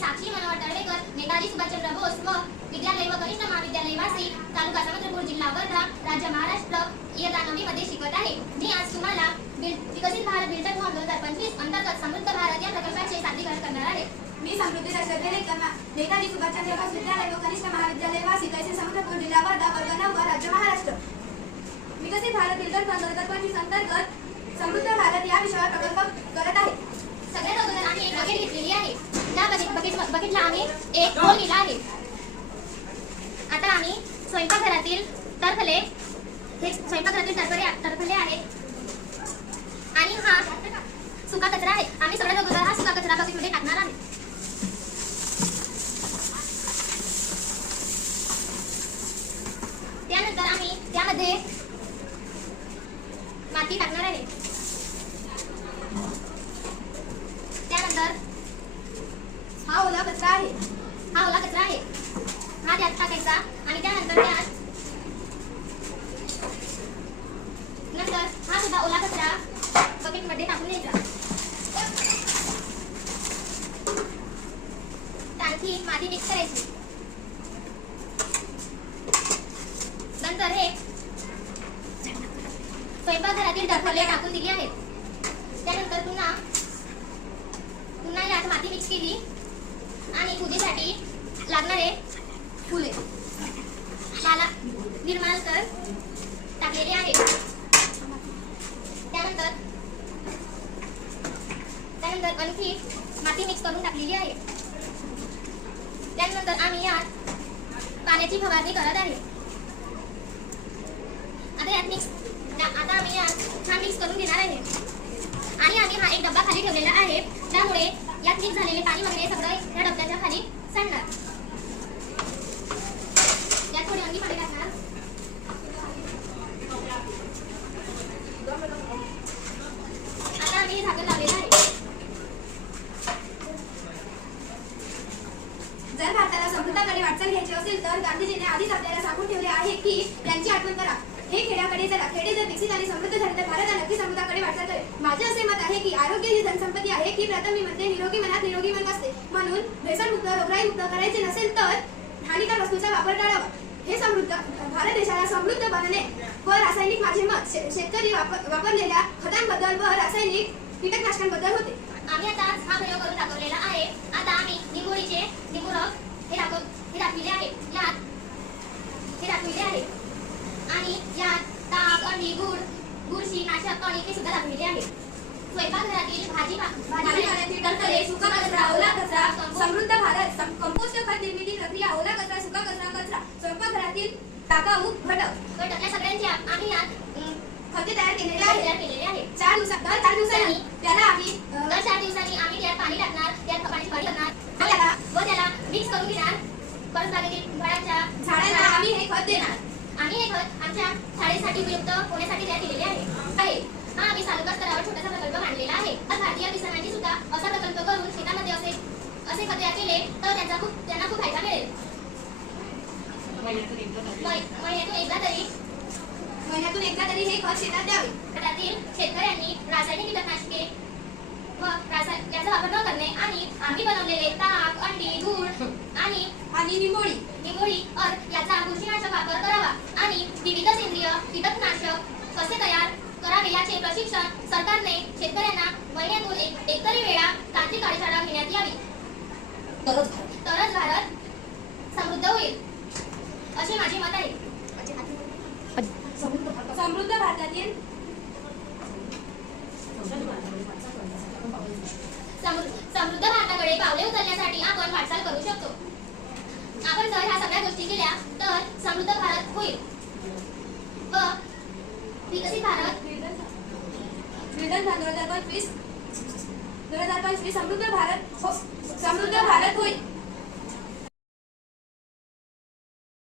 साक्षी मनोहर तळवेकर, नेताजी सुभाषचंद्र बोस व विद्यालय व कनिष्ठ महाविद्यालय वासी, तालुका समुद्रपूर, जिल्हा वर्धा, राज्य महाराष्ट्र, इयत्ता 9वी मध्ये शिकवत आहे। मी आज तुम्हाला विकसित भारत बिल्डर फॉर्म 2025 अंतर्गत समृद्ध भारत या प्रकल्पाचे सादरीकरण करणार आहे। मी समृद्धी नेताजी सुभाषचंद्र बोस विद्यालय व कनिष्ठ महाविद्यालय वासी, तहसील समुद्रपूर, जिल्हा वर्धा, वर्ग 9, राज्य महाराष्ट्र। विकसित भारत बिल्डर फॉर्म 2025 अंतर्गत समृद्ध भारत या विषयावर प्रकल्प करत आहे। सगळ्यात अगोदर आम्ही एक बकेट घेतलेली आहे। त्या बकेटला आम्ही एक होल दिला आहे। आता आम्ही स्वयंपाकघरातील टरफले, हे स्वयंपाकघरातील टरफले आहेत आणि हा सुका कचरा आहे। आम्ही सगळ्यात अगोदर हा सुका कचरा बकेटमध्ये टाकणार आहे। त्यानंतर आम्ही त्यामध्ये माती टाकणार आहे। त्यानंतर हा ओला कचरा आहे। हा त्यात टाकायचा आणि त्यानंतर हा सुद्धा ओला कचरा बकेटमध्ये टाकून द्यायचा। आणखी माती मिक्स करायची। नंतर हे स्वयंपाकघरातील टरफले टाकून दिली आहेत। त्यानंतर पुन्हा यात माती मिक्स केली आणि पूजेसाठी लागणारे फुले मला निर्माण कर टाकलेले आहे। त्यानंतर आणखी माती मिक्स करून टाकलेली आहे। त्यानंतर आम्ही यात पाण्याची फवारणी करत आहे। आता आम्ही यात छान मिक्स करून घेणार आहे आणि आम्ही हा एक डब्बा खाली ठेवलेला आहे, त्यामुळे यात मिक्स झालेले पाणी वगैरे सगळं या डब्याच्या खाली सांडणार। यात थोडी वांगी पाणी टाकणार। आता आम्ही हे झाकण लावलेलं आहे। जर भारताला समृद्धाकडे वाटचाल घ्यायची असेल तर गांधीजींनी आधीच आपल्याला सांगून ठेवले आहे की त्यांची आठवण करा। हे खेड्याकडे चला, खेडे जर विकसित आणि समृद्ध झाले तर भारत नक्की समृद्धाकडे वाटचाल करेल। माझे असे मत आहे की आरोग्य ही धनसंपत्ती आहे की प्रथम मी म्हणते निरोगी मनात निरोगी मन असते। म्हणून भेसळमुक्त, रोगराईमुक्त करायचे नसेल तर हानिकारक वस्तूंचा वापर टाळावा। हे समृद्ध भारत देशाला समृद्ध बनवणे व रासायनिक, माझे मत शेतकरी वापरलेल्या खतांबद्दल व रासायनिक कीटकनाशकांबद्दल होते। आम्ही आता हा प्रयोग करून दाखवलेला आहे। आता आम्ही निंबोळीचे निंबोरस हे दाखविले आहे। आणि यात ताक, अंडी, गुळ, बुरशी नाशक कणिक हे सुद्धा दाखविले आहे। स्वयंपाकघरातील भाजीपाल्यातील टरफले, सुका कचरा, ओला कचरा, समृद्ध भारत कंपोस्ट खत निर्मिती प्रक्रिया, ओला कचरा, सुका कचरा, स्वयंपाकघरातील टाकाऊ घटक या सगळ्यांची आम्ही यात खते तयार केलेले आहे। 4 दिवसांनी त्याला आम्ही त्यात पाणी टाकणार, त्यात पाणी करणार व त्याला मिक्स करून घेणार। परसबागेतील झाडांना आम्ही हे खत देणार। आम्ही हे खत आमच्या शाळेसाठी उपयुक्त होण्यासाठी तयार केलेले आहे। हा आम्ही तालुका स्तरावर छोटासा प्रकल्प मांडलेला आहे। भारतीय किसानांनी सुद्धा असा प्रकल्प करून शेतामध्ये असे खत तयार केले तर त्यांना खूप फायदा मिळेल। महिन्यातून एकदा तरी हे खत शेतात द्यावे। त्यातील शेतकऱ्यांनी रासायनिक कीटकनाशके व याचा वापर न करणे आणि आम्ही बनवलेले ताक, अंडी, गुळ आणि निंबोळी याचा बुरशीनाशक वापर करावा आणि विविध सेंद्रिय कीटकनाशक कसे तयार करावे याचे प्रशिक्षण सरकारने शेतकऱ्यांना महिन्यातून एकतरी वेळा तांत्रिक कार्यशाळा घेण्यात यावी। तरच भारत समृद्ध होईल असे माझे मत आहे। समृद्ध भारतातील समृद्ध भारताकडे पावले उचलण्यासाठी आपण वाटचाल करू शकतो। आपण जर ह्या सगळ्या गोष्टी केल्या तर समृद्ध भारत होईल व विकसित भारत बिल्डर 2025 समृद्ध भारत होईल।